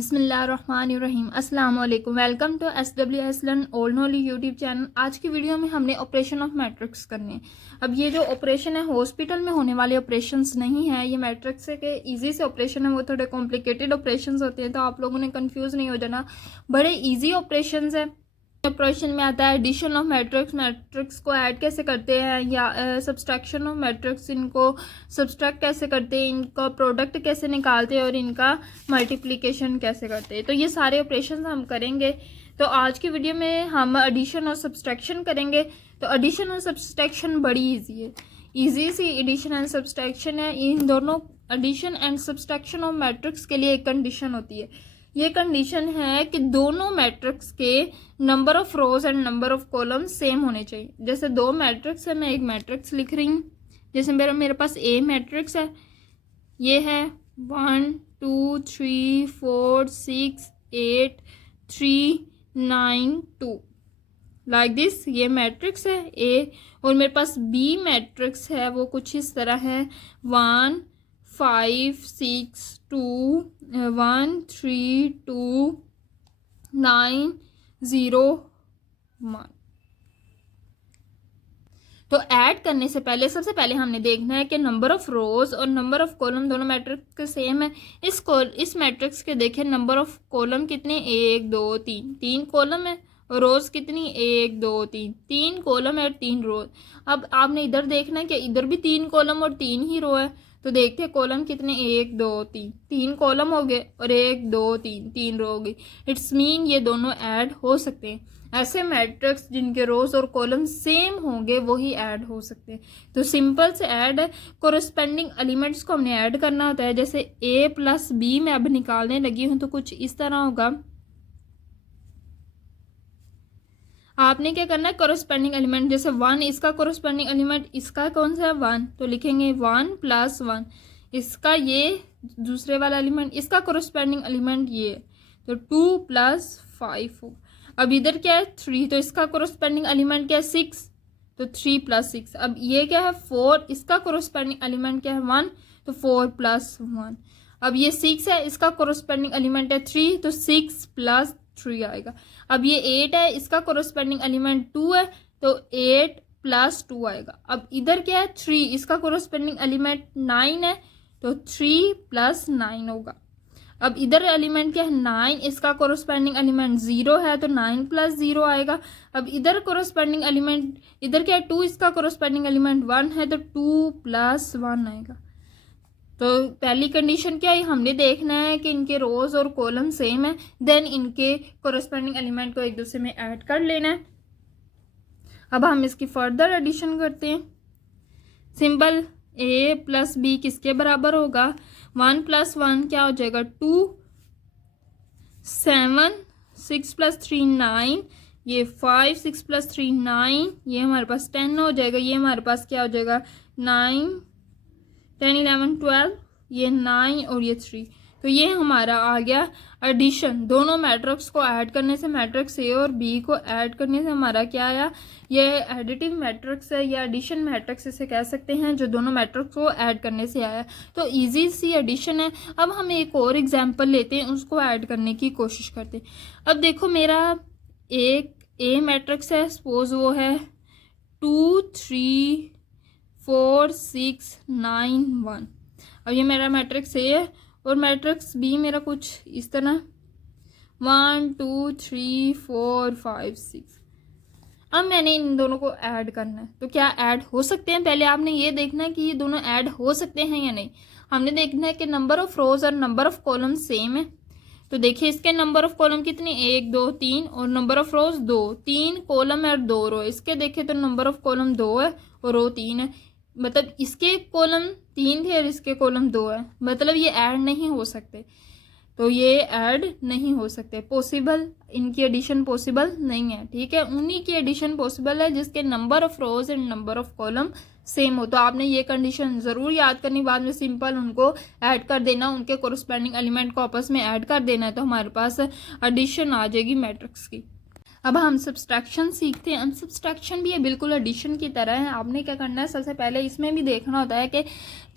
बिस्मिल्लाहिर्रहमानिर्रहीम। अस्सलाम वालेकुम। Welcome to SWS learn old knowledge YouTube channel. आज की वीडियो में हमने ऑपरेशन ऑफ मैट्रिक्स करने हैं। अब ये जो ऑपरेशन है हॉस्पिटल में होने वाले ऑपरेशंस नहीं है, ये मैट्रिक्स के इजी से ऑपरेशन है, वो थोड़े कॉम्प्लिकेटेड ऑपरेशंस होते हैं, तो आप लोगों ने कंफ्यूज नहीं हो जाना। बड़े ईजी ऑपरेशंस है। ऑपरेशन में आता है एडिशन ऑफ मैट्रिक्स, मैट्रिक्स को ऐड कैसे करते हैं, या सब्सट्रैक्शन ऑफ मैट्रिक्स, इनको सब्सट्रैक्ट कैसे करते हैं, इनका प्रोडक्ट कैसे निकालते हैं और इनका मल्टीप्लिकेशन कैसे करते हैं। तो ये सारे ऑपरेशंस हम करेंगे। तो आज की वीडियो में हम एडिशन और सब्सट्रैक्शन करेंगे। तो एडिशन और सब्सट्रैक्शन बड़ी ईजी है, ईजी सी एडिशन एंड सब्सट्रैक्शन है। इन दोनों addition and subtraction of matrix के लिए एक कंडीशन होती है। ये कंडीशन है कि दोनों मैट्रिक्स के number of rows and number of column same होने चाहिए। जैसे दो मैट्रिक्स है, मैं एक मैट्रिक्स लिख रही हूँ। जैसे मेरे पास ए मैट्रिक्स है, ये है 1 2 3 4 6 8 3 9 2 लाइक दिस। ये मैट्रिक्स है ए। और मेरे पास बी मैट्रिक्स है, वो कुछ इस तरह है 1 5 6 2 1 3 2 9 0 1। तो ऐड करने से पहले सबसे पहले हमने देखना है कि नंबर ऑफ रोज और नंबर ऑफ कॉलम दोनों मैट्रिक्स के सेम है। इस मैट्रिक्स के देखें नंबर ऑफ कॉलम कितने, 1 2 3, 3 कॉलम है। रोज कितनी, 1 2 3, 3 कॉलम है और 3 रोज। अब आपने इधर देखना है कि इधर भी 3 कॉलम और 3 ही रो है। तो देखते हैं कॉलम कितने, 1 2 3, 3 कॉलम हो गए और 1 2 3, 3 रो हो गई। इट्स मीन ये दोनों ऐड हो सकते हैं। ऐसे मैट्रिक्स जिनके रोज और कॉलम सेम होंगे वही ऐड हो सकते हैं। तो सिंपल से ऐड है। कोरस्पेंडिंग एलिमेंट्स को हमने ऐड करना होता है। जैसे a प्लस बी में अब निकालने लगी हूं तो कुछ इस तरह होगा। आपने क्या करना है, कोरस्पेंडिंग एलिमेंट जैसे 1, इसका कोरस्पेंडिंग एलिमेंट इसका कौन सा है, 1, तो लिखेंगे 1 + 1। इसका ये दूसरे वाला एलिमेंट, इसका कोरस्पेंडिंग एलिमेंट ये, तो 2 + 5 होगा। अब इधर क्या है 3, तो इसका कोरस्पेंडिंग एलिमेंट क्या है 6, तो 3 + 6। अब ये क्या है 4, इसका कोरस्पेंडिंग एलिमेंट क्या है 1, तो 4 + 1। अब ये 6 है, इसका कोरस्पेंडिंग एलिमेंट है 3, तो 6 + 3 आएगा। अब ये 8 है, इसका कोरस्पेंडिंग एलिमेंट 2 है, तो 8 + 2 आएगा। अब इधर क्या है 3, इसका कोरस्पेंडिंग एलिमेंट 9 है, तो 3 + 9 होगा। अब इधर एलिमेंट क्या है 9, इसका कोरस्पेंडिंग एलिमेंट 0 है, तो 9 + 0 आएगा। अब इधर कोरस्पेंडिंग एलिमेंट इधर क्या है 2, इसका कोरस्पेंडिंग एलिमेंट 1 है, तो 2 + 1 आएगा। तो पहली कंडीशन क्या है, हमने देखना है कि इनके रोज और कॉलम सेम है, देन इनके कोरस्पेंडिंग एलिमेंट को एक दूसरे में ऐड कर लेना है। अब हम इसकी फर्दर एडिशन करते हैं। सिंपल, a + b किसके बराबर होगा, 1 + 1 क्या हो जाएगा 2, 7 6 + 3 9, ये 5 6 + 3 9, ये हमारे पास 10 हो जाएगा। ये हमारे पास क्या हो जाएगा 9 10 11 12, ये 9 और ये 3। तो ये हमारा आ गया एडिशन। दोनों मैट्रिक्स को ऐड करने से, मैट्रिक्स ए और बी को ऐड करने से हमारा क्या आया, ये एडिटिव मैट्रिक्स है या एडिशन मैट्रिक्स इसे कह सकते हैं, जो दोनों मैट्रिक्स को ऐड करने से आया। तो इजी सी एडिशन है। अब हम एक और एग्जांपल लेते हैं, उसको ऐड करने की कोशिश करते हैं। अब देखो मेरा एक ए मैट्रिक्स है, सपोज वो है 2 3 4 6 9 1। अब ये मेरा मैट्रिक्स ए है और मैट्रिक्स बी मेरा कुछ इस तरह 1 2 3 4 5 6। अब मैंने इन दोनों को ऐड करना है, तो क्या ऐड हो सकते हैं, पहले आपने ये देखना है कि ये दोनों ऐड हो सकते हैं या नहीं। हमने देखना है कि नंबर ऑफ रोज और नंबर ऑफ कॉलम सेम है। तो देखिए इसके नंबर ऑफ कॉलम कितने, 1 2 3, और नंबर ऑफ रोज 2, 3 कॉलम है और 2 रो। इसके देखे तो नंबर ऑफ कॉलम 2 है और रो 3 है, मतलब इसके कॉलम 3 थे और इसके कॉलम 2 है, मतलब ये ऐड नहीं हो सकते। तो ये ऐड नहीं हो सकते, पॉसिबल, इनकी एडिशन पॉसिबल नहीं है। ठीक है, उन्हीं की एडिशन पॉसिबल है जिसके number of rows and number of column same हो। तो आपने ये कंडीशन ज़रूर याद करनी, बाद में सिंपल उनको ऐड कर देना, उनके कोरस्पेंडिंग एलिमेंट को आपस में ऐड कर देना है, तो हमारे पास एडिशन आ जाएगी मैट्रिक्स की। अब हम सब्सट्रैक्शन सीखते हैं। हम सब्सट्रैक्शन भी है बिल्कुल एडिशन की तरह है। आपने क्या करना है, सबसे पहले इसमें भी देखना होता है कि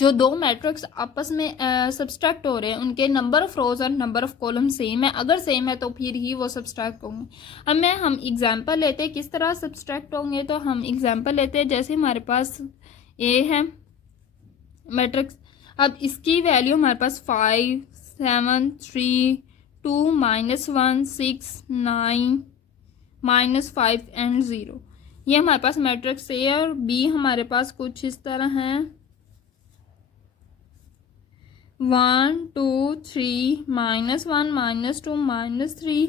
जो दो मैट्रिक्स आपस में सब्सट्रैक्ट हो रहे हैं उनके नंबर ऑफ रोज और नंबर ऑफ कॉलम सेम है। अगर सेम है तो फिर ही वो सब्सट्रैक्ट होंगे। अब हम एग्जांपल लेते हैं किस तरह सब्सट्रैक्ट होंगे। तो हम एग्जांपल लेते हैं, जैसे हमारे पास ए है मैट्रिक्स। अब इसकी वैल्यू हमारे पास 5 7 3 2 -1 6 9 -5 एंड 0। ये हमारे पास मैट्रिक्स ए और बी हमारे पास कुछ इस तरह है 1 2 3 -1 -2 -3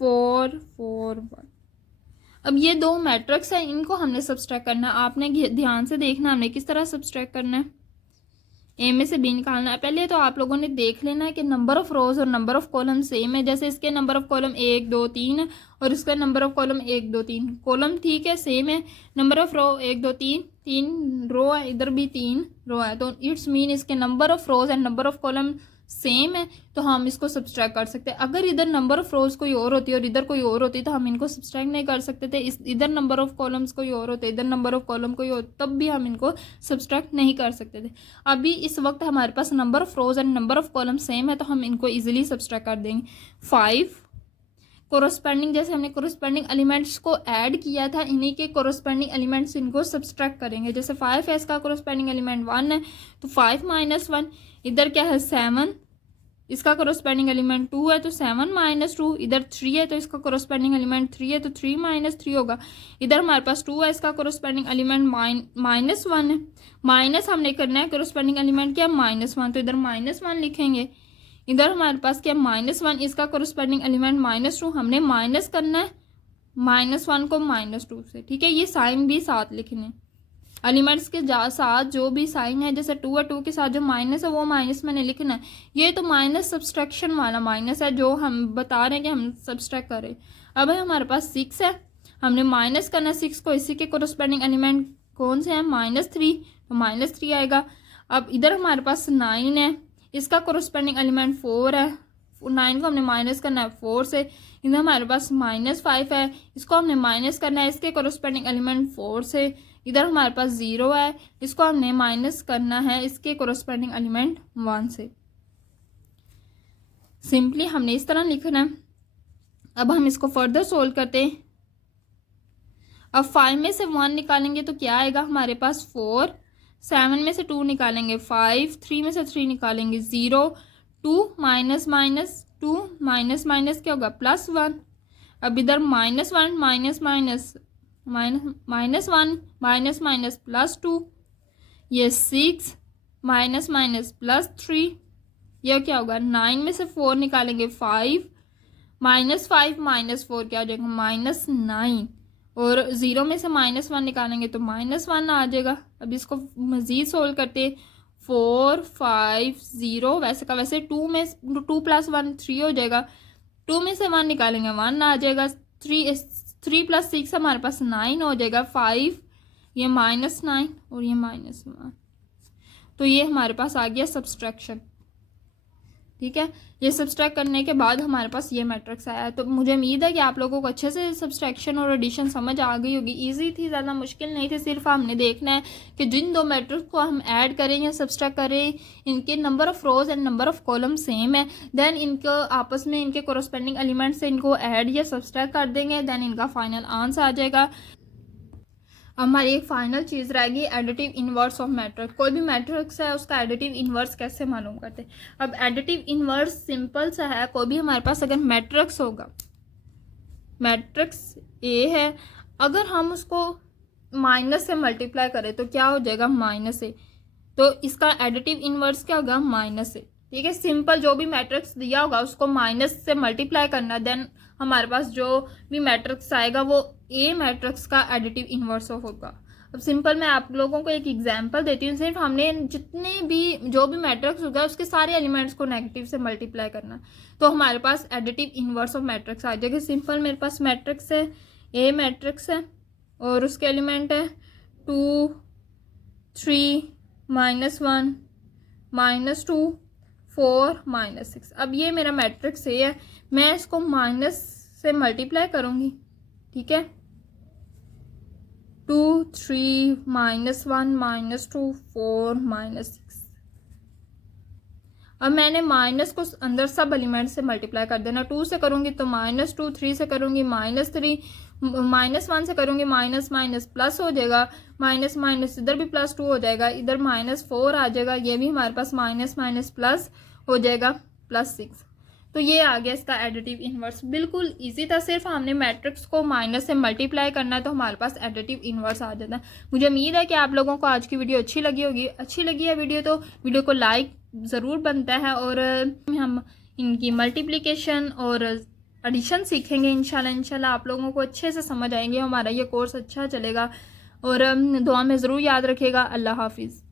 4 4 1। अब ये दो मैट्रिक्स है, इनको हमने सब्सट्रैक्ट करना है। आपने ध्यान से देखना हमने किस तरह सब्सट्रैक्ट करना है। ए में से बी निकालना है। पहले तो आप लोगों ने देख लेना है कि नंबर ऑफ रोज और नंबर ऑफ कॉलम सेम है। जैसे इसके नंबर ऑफ कॉलम 1 2 3 और इसका नंबर ऑफ कॉलम 1 2 3 कॉलम ठीक है सेम है। नंबर ऑफ रो 1 2 3 3 रो है, इधर भी 3 रो है, तो इट्स मीन इसके number of rows and number of column same है, तो हम इसको सब्सट्रैक्ट कर सकते हैं। अगर इधर नंबर ऑफ रोज कोई और होती है और इधर कोई और होती तो हम इनको सब्सट्रैक्ट नहीं कर सकते थे। इधर नंबर ऑफ कॉलम्स कोई और होते, इधर नंबर ऑफ कॉलम कोई और, तब भी हम इनको सब्सट्रैक्ट नहीं कर सकते थे। अभी इस वक्त हमारे पास number of rows and number of column same है, तो हम इनको ईजिली सब्सट्रैक्ट कर देंगे। 5 कोरोस्पेंडिंग, जैसे हमने कोरोस्पेंडिंग एलिमेंट्स को ऐड किया था, इन्हीं के कोरोस्पेंडिंग एलिमेंट्स इनको सब्सट्रैक्ट करेंगे। जैसे 5 है, इसका कोरोस्पेंडिंग एलिमेंट 1 है, तो 5 -1। इधर क्या है 7, इसका कोरोस्पेंडिंग एलिमेंट 2 है, तो 7 -2। इधर 3 है, तो इसका कोरोस्पेंडिंग एलिमेंट 3 है, तो 3 -3 होगा। इधर हमारे पास 2 है, इसका कोरोस्पेंडिंग एलिमेंट -1 है। माइनस हमने करना है, कोरोस्पेंडिंग एलिमेंट क्या -1, तो इधर -1 लिखेंगे। इधर हमारे पास क्या -1, इसका कोरोस्पेंडिंग एलिमेंट -2, हमने माइनस करना है -1 को -2 से, ठीक है। ये साइन भी साथ लिखने, एलिमेंट्स के साथ जो भी साइन है, जैसे 2 है 2 के साथ जो माइनस है वो माइनस मैंने लिखना है। ये तो माइनस सब्सट्रैक्शन वाला माइनस है जो हम बता रहे हैं कि हम सब्सट्रैक्ट करें। अब है हमारे पास 6 है, हमने माइनस करना है 6 को, इसी के कोरोस्पेंडिंग एलिमेंट कौन से हैं -3, तो -3 आएगा। अब इधर हमारे पास 9 है, इसका कोरोस्पेंडिंग एलिमेंट 4 है, 9 को हमने माइनस करना है 4 से। इधर हमारे पास -5 है, इसको हमने माइनस करना है इसके कोरोस्पेंडिंग एलिमेंट 4 से। इधर हमारे पास 0 है, इसको हमने माइनस करना है इसके कोरोस्पेंडिंग एलिमेंट 1 से। सिंपली हमने इस तरह लिखना है। अब हम इसको फर्दर सोल्व करते हैं। अब 5 में से 1 निकालेंगे तो क्या आएगा हमारे पास 4, 7 में से 2 निकालेंगे 5, 3 में से 3 निकालेंगे 0, 2 माइनस माइनस 2 माइनस माइनस क्या होगा +1। अब इधर -1 माइनस माइनस -1 माइनस माइनस +2, ये 6 माइनस माइनस +3, यह क्या होगा 9 में से 4 निकालेंगे 5, -5 -4 क्या हो जाएगा -9, और 0 में से -1 निकालेंगे तो -1 आ जाएगा। अब इसको मज़ीद सोल्व करते 4 5 0, वैसे का वैसे 2 में 2 + 1 3 हो जाएगा। 2 में से 1 निकालेंगे 1 आ जाएगा। 3 + 6 हमारे पास 9 हो जाएगा। 5 ये -9 और ये -1, तो ये हमारे पास आ गया सब्सट्रैक्शन, ठीक है। ये सब्सट्रैक्ट करने के बाद हमारे पास ये मैट्रिक्स आया। तो मुझे उम्मीद है कि आप लोगों को अच्छे से सब्सट्रैक्शन और एडिशन समझ आ गई होगी। इजी थी, ज़्यादा मुश्किल नहीं थी। सिर्फ हमने देखना है कि जिन दो मैट्रिक्स को हम ऐड करें या सब्सट्रैक्ट करें, इनके number of rows and number of column same है, देन इनको आपस में इनके कोरोस्पेंडिंग एलिमेंट से इनको ऐड या सब्सट्रैक्ट कर देंगे, देन इनका फाइनल आंसर आ जाएगा। हमारी एक फाइनल चीज़ रहेगी एडिटिव इन्वर्स ऑफ मैट्रिक्स। कोई भी मैट्रिक्स है उसका एडिटिव इन्वर्स कैसे मालूम करते हैं। अब एडिटिव इन्वर्स सिंपल सा है। कोई भी हमारे पास अगर मैट्रिक्स होगा, मैट्रिक्स ए है, अगर हम उसको माइनस से मल्टीप्लाई करें तो क्या हो जाएगा -a, तो इसका एडिटिव इन्वर्स क्या होगा -a, ठीक है। सिंपल जो भी मैट्रिक्स दिया होगा उसको माइनस से मल्टीप्लाई करना, देन हमारे पास जो भी मैट्रिक्स आएगा वो ए मैट्रिक्स का एडिटिव इन्वर्स होगा। अब सिंपल मैं आप लोगों को एक एग्जांपल देती हूँ। सिर्फ हमने जितने भी जो भी मैट्रिक्स होगा उसके सारे एलिमेंट्स को नेगेटिव से मल्टीप्लाई करना, तो हमारे पास एडिटिव इन्वर्स ऑफ मैट्रिक्स आ जाएगा। सिंपल मेरे पास मैट्रिक्स है, ए मैट्रिक्स है और उसके एलिमेंट है 2 3 -1 -2 4 -6। अब ये मेरा मैट्रिक्स ए है, मैं इसको माइनस से मल्टीप्लाई करूँगी ठीक है। 2 3 -1 -2 4 -6। अब मैंने माइनस को अंदर सब एलिमेंट से मल्टीप्लाई कर देना। 2 से करूँगी तो -2, 3 से करूँगी -3, -1 से करूँगी माइनस माइनस प्लस हो जाएगा, माइनस माइनस इधर भी +2 हो जाएगा, इधर -4 आ जाएगा, ये भी हमारे पास माइनस माइनस प्लस हो जाएगा +6। तो ये आ गया इसका एडिटिव इन्वर्स। बिल्कुल इजी था, सिर्फ हमने मैट्रिक्स को माइनस से मल्टीप्लाई करना है तो हमारे पास एडिटिव इन्वर्स आ जाता है। मुझे उम्मीद है कि आप लोगों को आज की वीडियो अच्छी लगी होगी। अच्छी लगी है वीडियो तो वीडियो को लाइक ज़रूर बनता है, और हम इनकी मल्टीप्लिकेशन और एडिशन सीखेंगे इंशाल्लाह आप लोगों को अच्छे से समझ आएंगे, हमारा ये कोर्स अच्छा चलेगा। और दुआ में ज़रूर याद रखिएगा। अल्लाह हाफिज़।